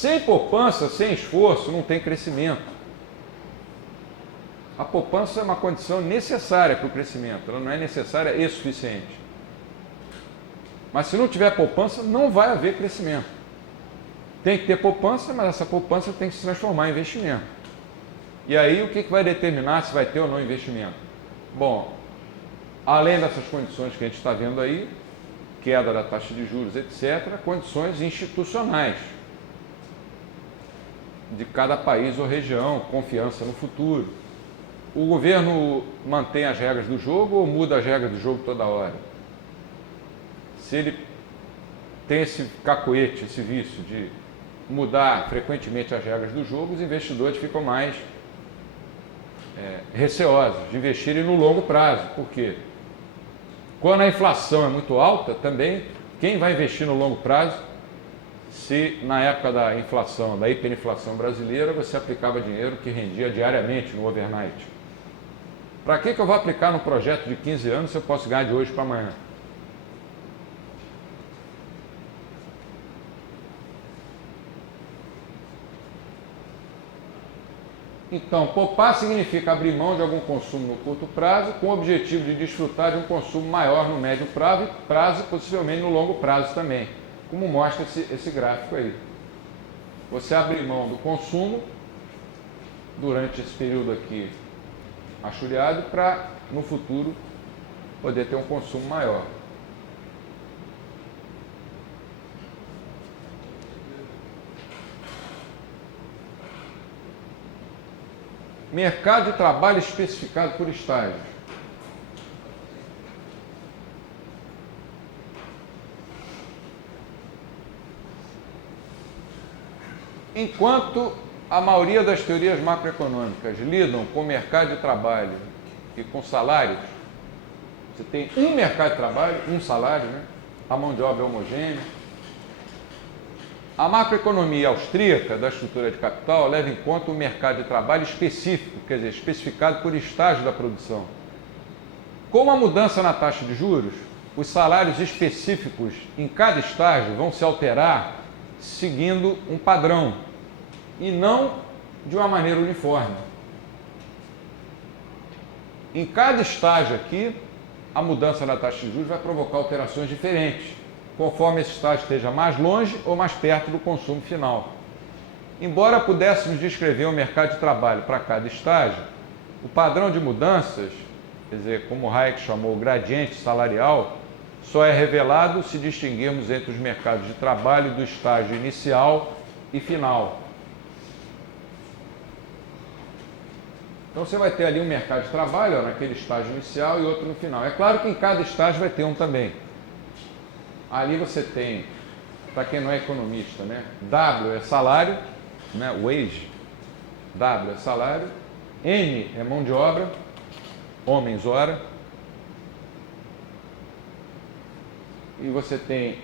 sem poupança, sem esforço, não tem crescimento. A poupança é uma condição necessária para o crescimento, ela não é necessária e suficiente. Mas se não tiver poupança, não vai haver crescimento. Tem que ter poupança, mas essa poupança tem que se transformar em investimento. E aí o que vai determinar se vai ter ou não investimento? Bom, além dessas condições que a gente está vendo aí, queda da taxa de juros, etc., condições institucionais de cada país ou região, confiança no futuro. O governo mantém as regras do jogo ou muda as regras do jogo toda hora? Se ele tem esse cacoete, esse vício de mudar frequentemente as regras do jogo, os investidores ficam mais receosos de investirem no longo prazo. Por quê? Quando a inflação é muito alta, também, quem vai investir no longo prazo, se na época da inflação, da hiperinflação brasileira, você aplicava dinheiro que rendia diariamente no overnight? Para que eu vou aplicar num projeto de 15 anos se eu posso ganhar de hoje para amanhã? Então, poupar significa abrir mão de algum consumo no curto prazo com o objetivo de desfrutar de um consumo maior no médio prazo e possivelmente no longo prazo também, como mostra esse gráfico aí. Você abrir mão do consumo durante esse período aqui achuriado para, no futuro, poder ter um consumo maior. Mercado de trabalho especificado por estágios. Enquanto a maioria das teorias macroeconômicas lidam com o mercado de trabalho e com salários, você tem um mercado de trabalho, um salário, né? A mão de obra é homogênea. A macroeconomia austríaca da estrutura de capital leva em conta o mercado de trabalho específico, quer dizer, especificado por estágio da produção. Com a mudança na taxa de juros, os salários específicos em cada estágio vão se alterar seguindo um padrão e não de uma maneira uniforme. Em cada estágio aqui, a mudança na taxa de juros vai provocar alterações diferentes, conforme esse estágio esteja mais longe ou mais perto do consumo final. Embora pudéssemos descrever o mercado de trabalho para cada estágio, o padrão de mudanças, quer dizer, como Hayek chamou o gradiente salarial, só é revelado se distinguirmos entre os mercados de trabalho do estágio inicial e final. Então você vai ter ali um mercado de trabalho, naquele estágio inicial e outro no final. É claro que em cada estágio vai ter um também. Ali você tem, para quem não é economista, né? W é salário, né? Wage, W é salário, N é mão de obra, homens hora, e você tem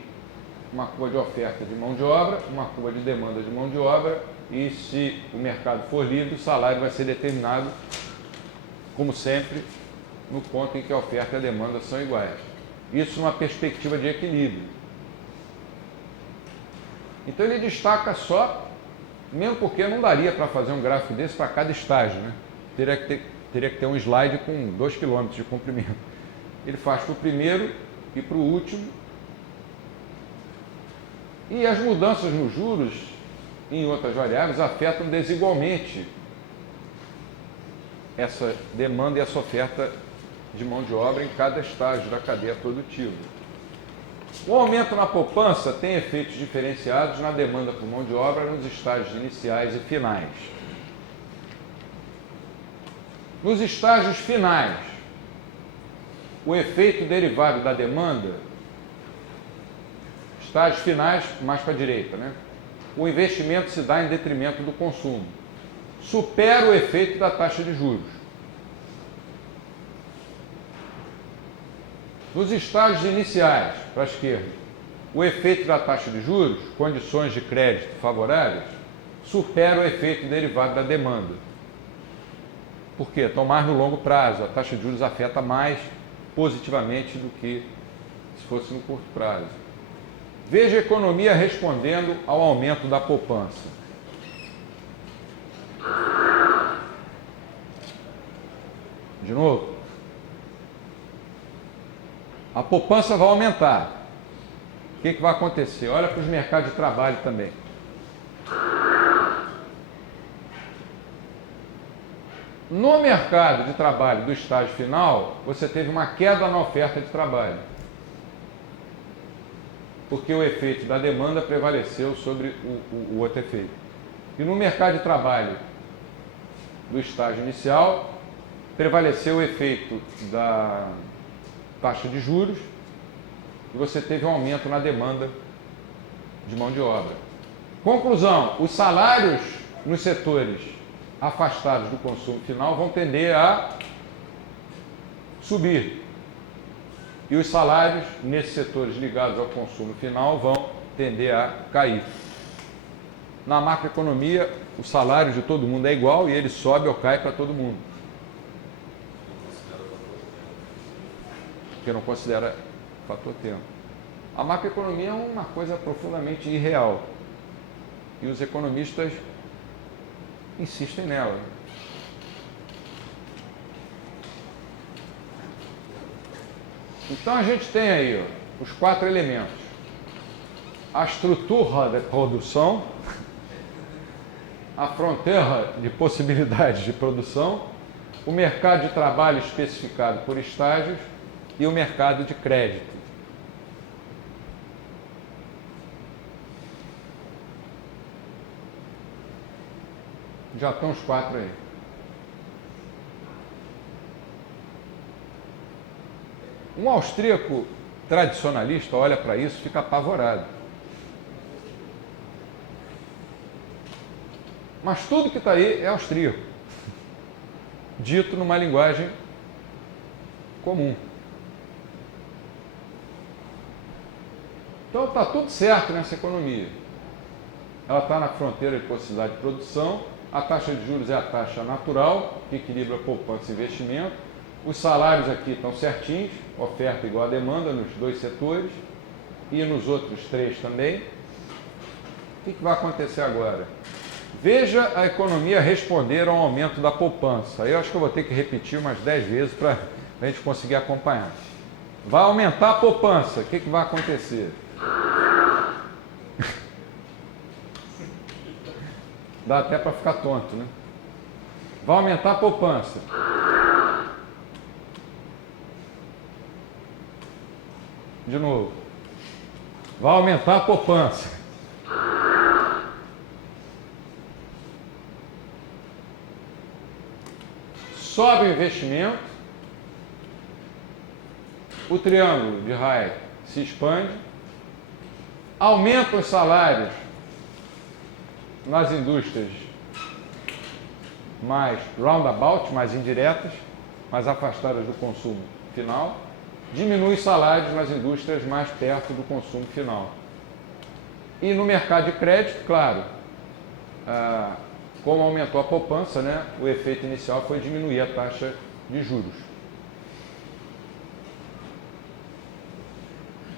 uma curva de oferta de mão de obra, uma curva de demanda de mão de obra, e se o mercado for livre, o salário vai ser determinado, como sempre, no ponto em que a oferta e a demanda são iguais. Isso numa perspectiva de equilíbrio. Então ele destaca só, mesmo porque não daria para fazer um gráfico desse para cada estágio, né? Teria que ter um slide com 2 km de comprimento. Ele faz para o primeiro e para o último. E as mudanças nos juros, em outras variáveis, afetam desigualmente essa demanda e essa oferta de mão de obra em cada estágio da cadeia produtiva. O aumento na poupança tem efeitos diferenciados na demanda por mão de obra nos estágios iniciais e finais. Nos estágios finais, o efeito derivado da demanda, estágios finais mais para a direita, né? O investimento se dá em detrimento do consumo. Supera o efeito da taxa de juros. Nos estágios iniciais, para a esquerda, o efeito da taxa de juros, condições de crédito favoráveis, supera o efeito derivado da demanda. Por quê? Estão mais no longo prazo, a taxa de juros afeta mais positivamente do que se fosse no curto prazo. Veja a economia respondendo ao aumento da poupança. De novo. A poupança vai aumentar. O que vai acontecer? Olha para os mercados de trabalho também. No mercado de trabalho do estágio final, você teve uma queda na oferta de trabalho. Porque o efeito da demanda prevaleceu sobre o outro efeito. E no mercado de trabalho do estágio inicial, prevaleceu o efeito da taxa de juros e você teve um aumento na demanda de mão de obra. Conclusão, os salários nos setores afastados do consumo final vão tender a subir. E os salários nesses setores ligados ao consumo final vão tender a cair. Na macroeconomia, o salário de todo mundo é igual e ele sobe ou cai para todo mundo. Porque não considera fator tempo. A macroeconomia é uma coisa profundamente irreal. E os economistas insistem nela. Então a gente tem aí os 4 elementos. A estrutura de produção, a fronteira de possibilidades de produção, o mercado de trabalho especificado por estágios e o mercado de crédito. Já estão os 4 aí. Um austríaco tradicionalista olha para isso e fica apavorado. Mas tudo que está aí é austríaco, dito numa linguagem comum. Então está tudo certo nessa economia. Ela está na fronteira de possibilidade de produção, a taxa de juros é a taxa natural, que equilibra poupança e investimento, os salários aqui estão certinhos, oferta igual a demanda nos 2 setores e nos outros 3 também. O que vai acontecer agora? Veja a economia responder ao aumento da poupança. Aí eu acho que eu vou ter que repetir umas 10 vezes para a gente conseguir acompanhar. Vai aumentar a poupança. O que vai acontecer? Dá até para ficar tonto, né? Vai aumentar a poupança. De novo. Vai aumentar a poupança. Sobe o investimento. O triângulo de Hayek se expande. Aumenta os salários nas indústrias mais roundabout, mais indiretas, mais afastadas do consumo final. Diminui os salários nas indústrias mais perto do consumo final. E no mercado de crédito, claro, como aumentou a poupança, né, o efeito inicial foi diminuir a taxa de juros.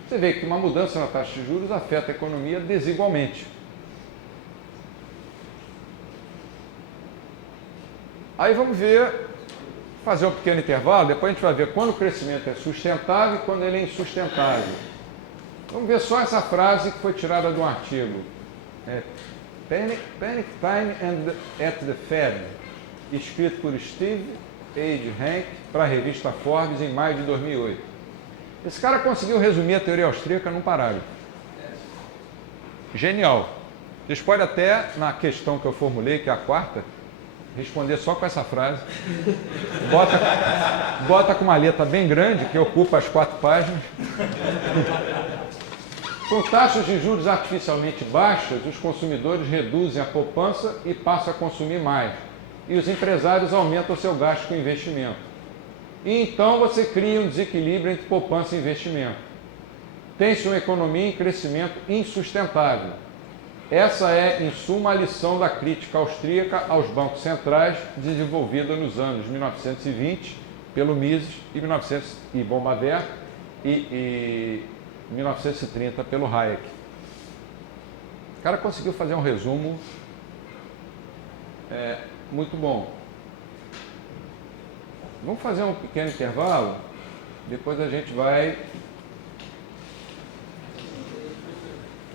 Você vê que uma mudança na taxa de juros afeta a economia desigualmente. Aí vamos ver, fazer um pequeno intervalo, depois a gente vai ver quando o crescimento é sustentável e quando ele é insustentável. Vamos ver só essa frase que foi tirada de um artigo. Panic Time at the Fed, escrito por Steve Hanke para a revista Forbes em maio de 2008. Esse cara conseguiu resumir a teoria austríaca num parágrafo. Genial. Vocês podem até, na questão que eu formulei, que é a 4ª, responder só com essa frase. Bota com uma letra bem grande, que ocupa as 4 páginas. Com taxas de juros artificialmente baixas, os consumidores reduzem a poupança e passam a consumir mais. E os empresários aumentam o seu gasto com investimento. E então você cria um desequilíbrio entre poupança e investimento. Tem-se uma economia em crescimento insustentável. Essa é, em suma, a lição da crítica austríaca aos bancos centrais, desenvolvida nos anos 1920 pelo Mises e Bombadert e 1930 pelo Hayek. O cara conseguiu fazer um resumo muito bom. Vamos fazer um pequeno intervalo, depois a gente vai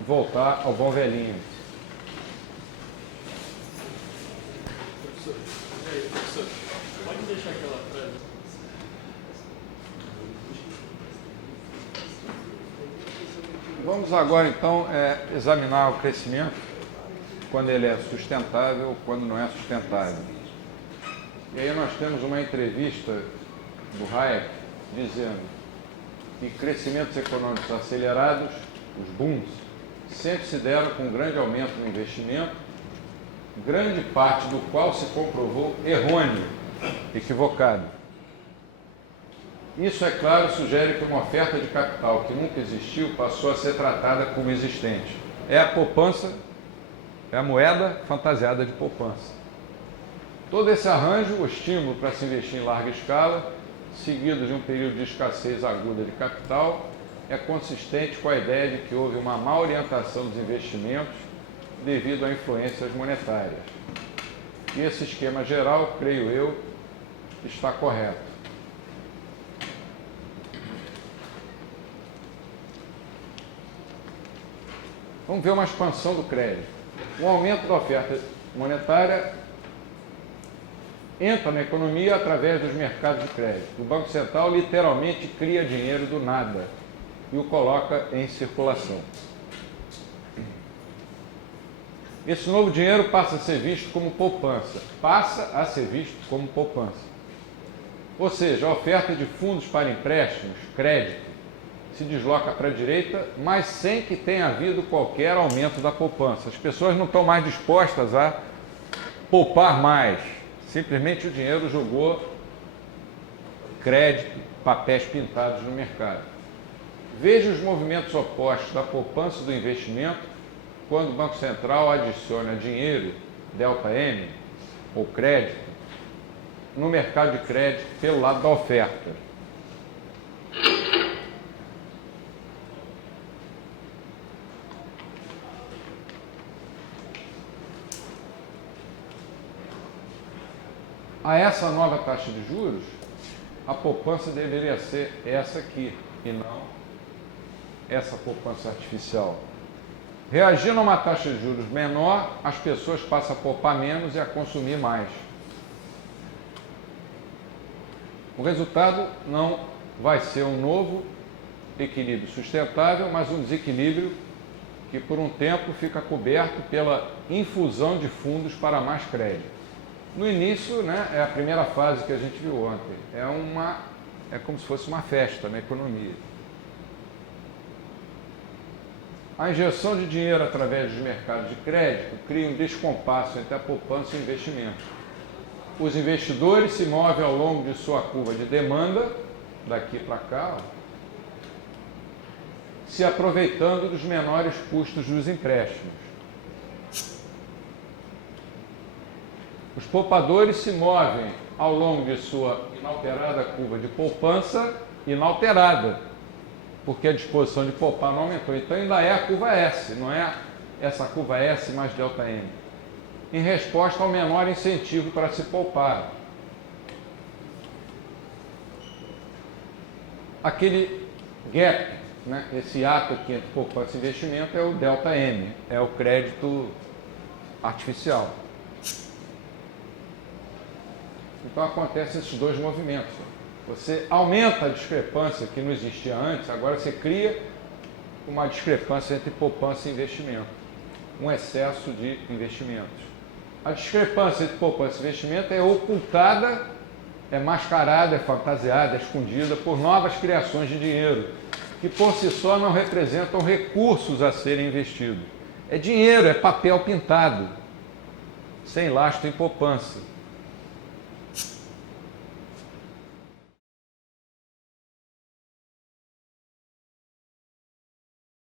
voltar ao bom velhinho. Pode deixar aquela frase. Vamos agora então examinar o crescimento, quando ele é sustentável ou quando não é sustentável. E aí nós temos uma entrevista do Hayek dizendo que crescimentos econômicos acelerados, os booms, sempre se deram com um grande aumento no investimento, grande parte do qual se comprovou errôneo, equivocado. Isso, é claro, sugere que uma oferta de capital que nunca existiu passou a ser tratada como existente. É a poupança, é a moeda fantasiada de poupança. Todo esse arranjo, o estímulo para se investir em larga escala, seguido de um período de escassez aguda de capital, é consistente com a ideia de que houve uma má orientação dos investimentos devido a influências monetárias. E esse esquema geral, creio eu, está correto. Vamos ver uma expansão do crédito. O aumento da oferta monetária entra na economia através dos mercados de crédito. O Banco Central literalmente cria dinheiro do nada e o coloca em circulação. Esse novo dinheiro passa a ser visto como poupança. Passa a ser visto como poupança. Ou seja, a oferta de fundos para empréstimos, crédito, se desloca para a direita, mas sem que tenha havido qualquer aumento da poupança. As pessoas não estão mais dispostas a poupar mais. Simplesmente o dinheiro jogou crédito, papéis pintados no mercado. Veja os movimentos opostos da poupança e do investimento quando o Banco Central adiciona dinheiro, delta M, ou crédito, no mercado de crédito pelo lado da oferta. A essa nova taxa de juros, a poupança deveria ser essa aqui, e não essa poupança artificial. Reagindo a uma taxa de juros menor, as pessoas passam a poupar menos e a consumir mais. O resultado não vai ser um novo equilíbrio sustentável, mas um desequilíbrio que por um tempo fica coberto pela infusão de fundos para mais crédito. No início, né, é a primeira fase que a gente viu ontem. É como se fosse uma festa na economia. A injeção de dinheiro através dos mercados de crédito cria um descompasso entre a poupança e o investimento. Os investidores se movem ao longo de sua curva de demanda, daqui para cá, se aproveitando dos menores custos dos empréstimos. Os poupadores se movem ao longo de sua inalterada curva de poupança, inalterada, porque a disposição de poupar não aumentou. Então ainda é a curva S, não é essa curva S mais delta M, em resposta ao menor incentivo para se poupar. Aquele gap, né, esse ato aqui entre poupança e investimento é o delta M, é o crédito artificial. Então acontecem esses dois movimentos. Você aumenta a discrepância que não existia antes, agora você cria uma discrepância entre poupança e investimento, um excesso de investimentos. A discrepância entre poupança e investimento é ocultada, é mascarada, é fantasiada, é escondida por novas criações de dinheiro, que por si só não representam recursos a serem investidos. É dinheiro, é papel pintado, sem lastro em poupança.